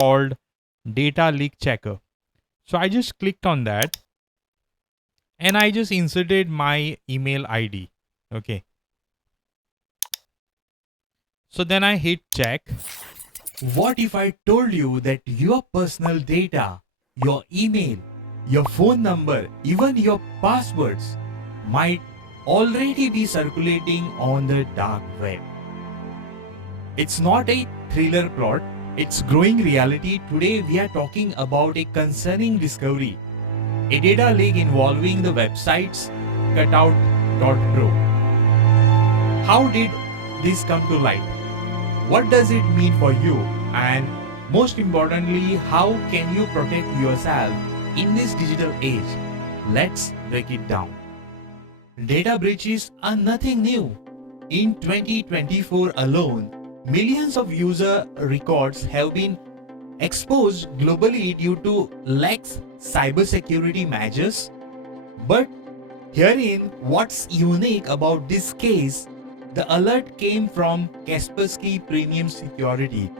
called data leak checker. So I just clicked on that and I just inserted my email ID. Okay. So then I hit check. What if I told you that your personal data, your email, your phone number, even your passwords might already be circulating on the dark web? It's not a thriller plot, it's growing reality. Today we are talking about a concerning discovery, a data leak involving the websites Cutout.pro. How did this come to light? What does it mean for you? And most importantly, how can you protect yourself in this digital age? Let's break it down. Data breaches are nothing new. In 2024 alone, millions of user records have been exposed globally due to lax cybersecurity measures. But herein, what's unique about this case, the alert came from Kaspersky Premium Security,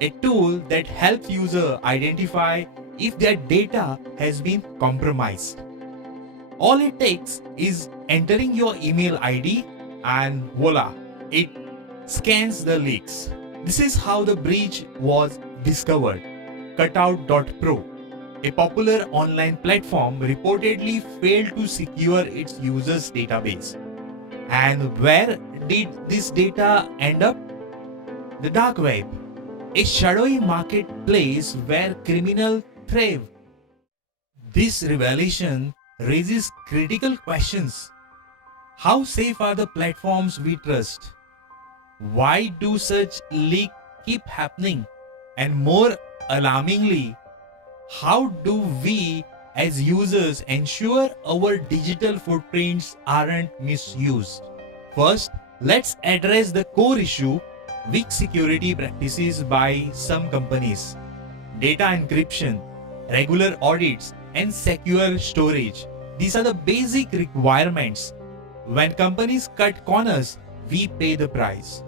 a tool that helps users identify if their data has been compromised. All it takes is entering your email ID and voila, it scans the leaks. This is how the breach was discovered. Cutout.pro, a popular online platform, reportedly failed to secure its users' database. And where did this data end up? The dark web, a shadowy marketplace where criminals thrive. This revelation raises critical questions. How safe are the platforms we trust? Why do such leaks keep happening? And more alarmingly, how do we as users ensure our digital footprints aren't misused? First, let's address the core issue: weak security practices by some companies. Data encryption, regular audits, and secure storage. These are the basic requirements. When companies cut corners, we pay the price.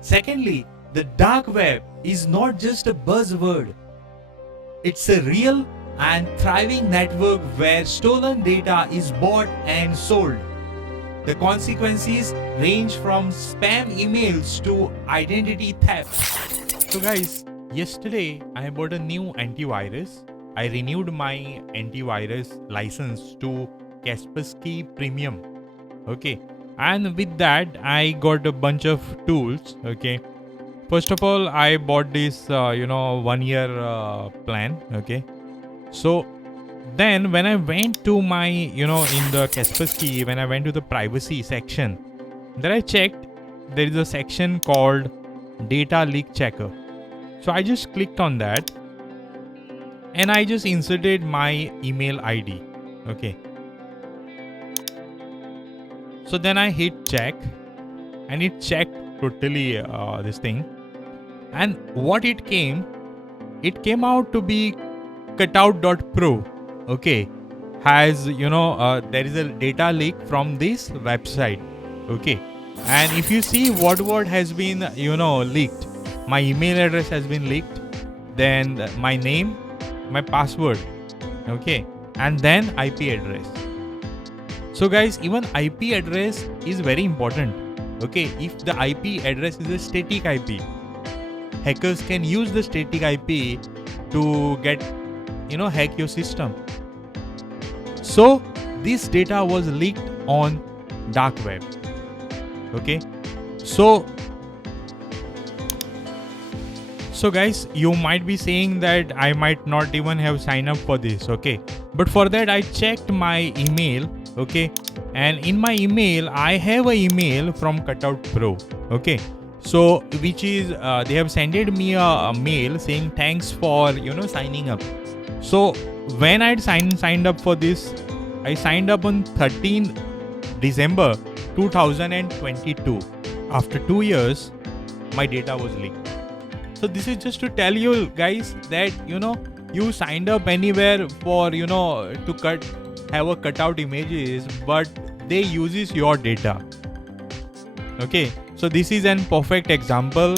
Secondly, the dark web is not just a buzzword. It's a real and thriving network where stolen data is bought and sold. The consequences range from spam emails to identity theft. So guys, yesterday I bought a new antivirus. I renewed my antivirus license to Kaspersky Premium. Okay. And with that, I got a bunch of tools. Okay. First of all, I bought this, 1 year plan. Okay. So then when I went to my, in the Kaspersky, when I went to the privacy section, then I checked, there is a section called data leak checker. So I just clicked on that and I just inserted my email ID. Okay. So then I hit check and it checked totally this thing. And what it came out to be Cutout.pro. Okay. Has, there is a data leak from this website. Okay. And if you see what has been, leaked, my email address has been leaked, then my name, my password. Okay. And then IP address. So guys, even IP address is very important. Okay, if the IP address is a static IP, hackers can use the static IP to get, hack your system. So this data was leaked on dark web. Okay, so guys, you might be saying that I might not even have signed up for this. Okay, but for that I checked my email. Okay, and in my email I have an email from Cutout.pro. Okay, so which is they have sent me a mail saying thanks for signing up. So when I signed up for this, I signed up on 13th December 2022. After 2 years, my data was leaked. So this is just to tell you guys that you signed up anywhere for to have a cutout images, but they uses your data. Okay, so this is an perfect example.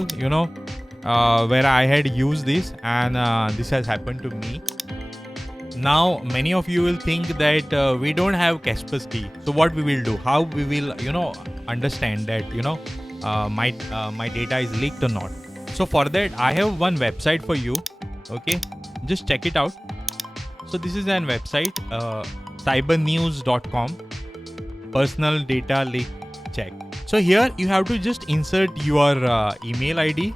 where I had used this, and this has happened to me. Now many of you will think that we don't have Kaspersky, so what we will do, how we will understand that my data is leaked or not. So for that I have one website for you. Okay, just check it out. So this is an website, cybernews.com, personal data leak check. So here you have to just insert your email ID.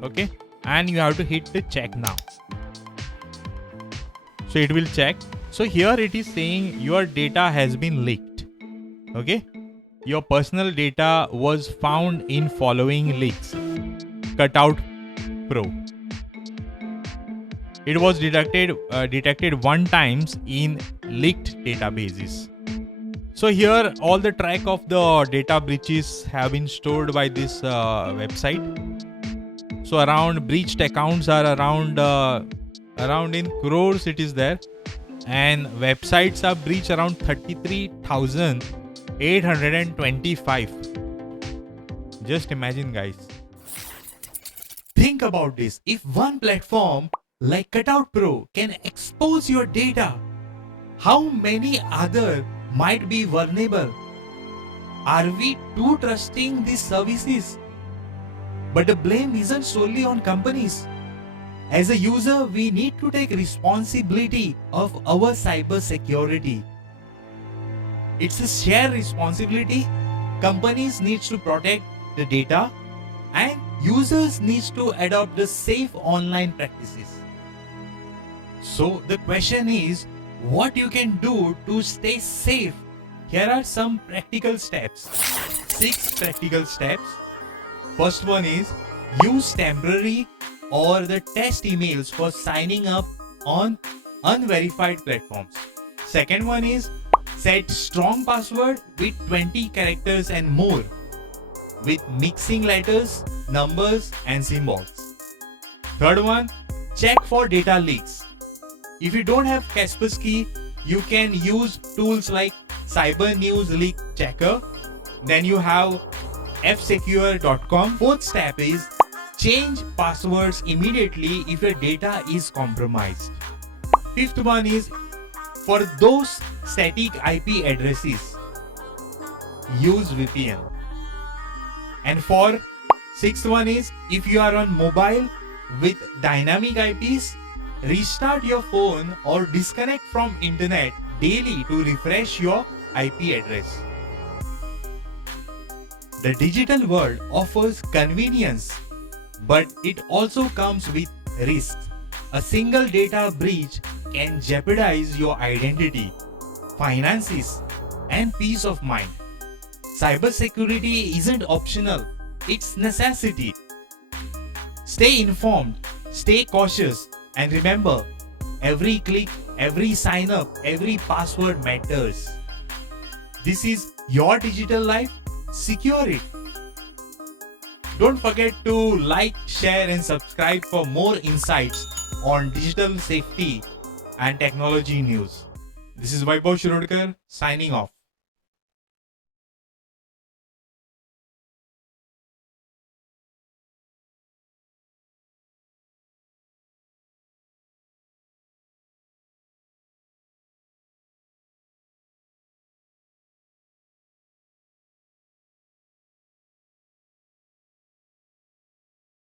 Okay, and you have to hit the check now. So it will check. So here it is saying your data has been leaked. Okay, your personal data was found in following leaks. Cutout.pro. It was detected 1 times in leaked databases. So here all the track of the data breaches have been stored by this website. So around breached accounts are around in crores it is there, and websites are breached around 33,825. Just imagine, guys. Think about this. If one platform like Cutout.pro can expose your data, how many other might be vulnerable? Are we too trusting these services? But the blame isn't solely on companies. As a user, we need to take responsibility of our cyber security. It's a shared responsibility. Companies need to protect the data, and users need to adopt the safe online practices. So the question is, what you can do to stay safe? Here are some practical steps. 6 practical steps. First one is, use temporary or the test emails for signing up on unverified platforms. Second one is, set strong password with 20 characters and more, with mixing letters, numbers and symbols. Third one, check for data leaks. If you don't have Kaspersky, you can use tools like CyberNews leak checker. Then you have fsecure.com. Fourth step is, change passwords immediately if your data is compromised. Fifth one is, for those static IP addresses, use VPN. And for sixth one is, if you are on mobile with dynamic IPs, restart your phone or disconnect from internet daily to refresh your IP address. The digital world offers convenience, but it also comes with risks. A single data breach can jeopardize your identity, finances, and peace of mind. Cybersecurity isn't optional, it's necessity. Stay informed, stay cautious, and remember, every click, every sign up, every password matters. This is your digital life. Secure it. Don't forget to like, share and subscribe for more insights on digital safety and technology news. This is Vaibhav Shirodkar signing off.